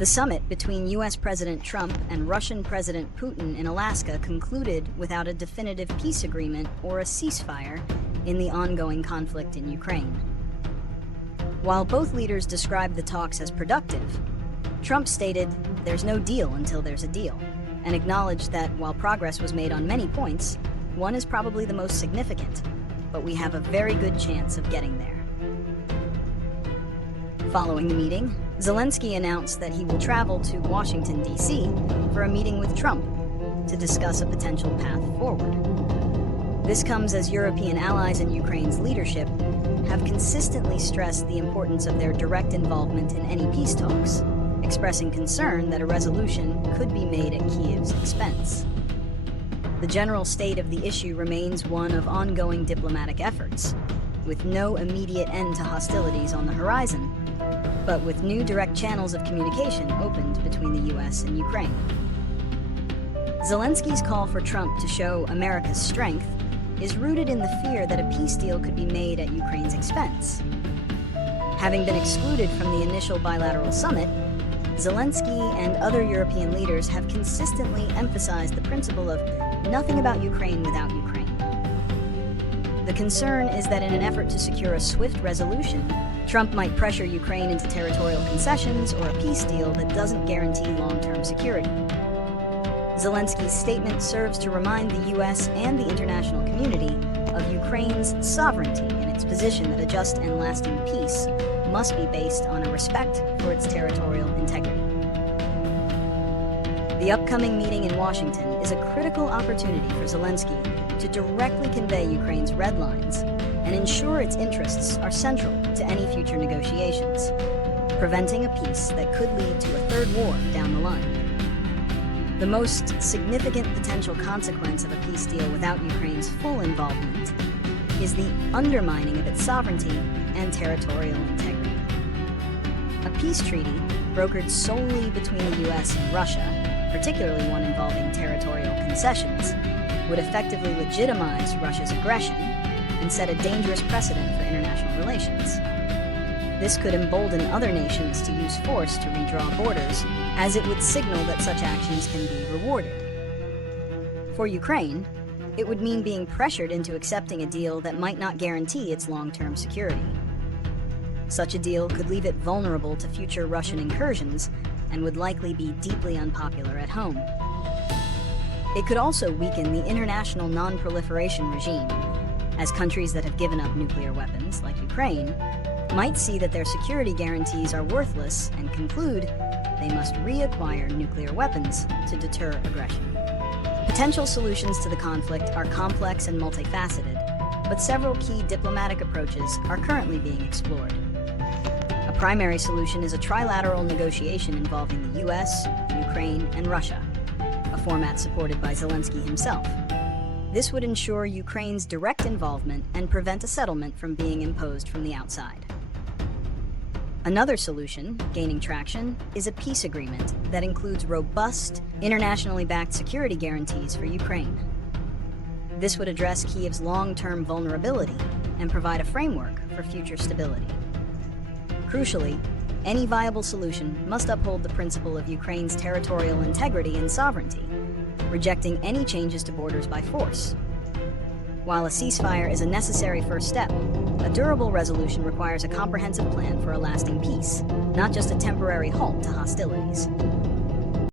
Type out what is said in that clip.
The summit between U.S. President Trump and Russian President Putin in Alaska concluded without a definitive peace agreement or a ceasefire in the ongoing conflict in Ukraine. While both leaders described the talks as productive, Trump stated, "There's no deal until there's a deal," and acknowledged that while progress was made on many points, one is probably the most significant, but we have a very good chance of getting there. Following the meeting, Zelenskyy announced that he will travel to Washington, D.C. for a meeting with Trump to discuss a potential path forward. This comes as European allies and Ukraine's leadership have consistently stressed the importance of their direct involvement in any peace talks, expressing concern that a resolution could be made at Kyiv's expense. The general state of the issue remains one of ongoing diplomatic efforts, with no immediate end to hostilities on the horizon, but with new direct channels of communication opened between the U.S. and Ukraine. Zelenskyy's call for Trump to show America's strength is rooted in the fear that a peace deal could be made at Ukraine's expense. Having been excluded from the initial bilateral summit, Zelenskyy and other European leaders have consistently emphasized the principle of nothing about Ukraine without Ukraine. The concern is that in an effort to secure a swift resolution, Trump might pressure Ukraine into territorial concessions or a peace deal that doesn't guarantee long-term security. Zelensky's statement serves to remind the U.S. and the international community of Ukraine's sovereignty and its position that a just and lasting peace must be based on a respect for its territorial integrity. The upcoming meeting in Washington is a critical opportunity for Zelenskyy to directly convey Ukraine's red lines and ensure its interests are central to any future negotiations, preventing a peace that could lead to a third war down the line. The most significant potential consequence of a peace deal without Ukraine's full involvement is the undermining of its sovereignty and territorial integrity. A peace treaty brokered solely between the U.S. and Russia, particularly one involving territorial concessions, would effectively legitimize Russia's aggression and set a dangerous precedent for international relations. This could embolden other nations to use force to redraw borders, as it would signal that such actions can be rewarded. For Ukraine, it would mean being pressured into accepting a deal that might not guarantee its long-term security. Such a deal could leave it vulnerable to future Russian incursions and would likely be deeply unpopular at home. It could also weaken the international non-proliferation regime, as countries that have given up nuclear weapons, like Ukraine, might see that their security guarantees are worthless and conclude they must reacquire nuclear weapons to deter aggression. Potential solutions to the conflict are complex and multifaceted, but several key diplomatic approaches are currently being explored. A primary solution is a trilateral negotiation involving the U.S., Ukraine, and Russia, a format supported by Zelenskyy himself. This would ensure Ukraine's direct involvement and prevent a settlement from being imposed from the outside. Another solution, gaining traction, is a peace agreement that includes robust, internationally backed security guarantees for Ukraine. This would address Kyiv's long-term vulnerability and provide a framework for future stability. Crucially, any viable solution must uphold the principle of Ukraine's territorial integrity and sovereignty, rejecting any changes to borders by force. While a ceasefire is a necessary first step, a durable resolution requires a comprehensive plan for a lasting peace, not just a temporary halt to hostilities.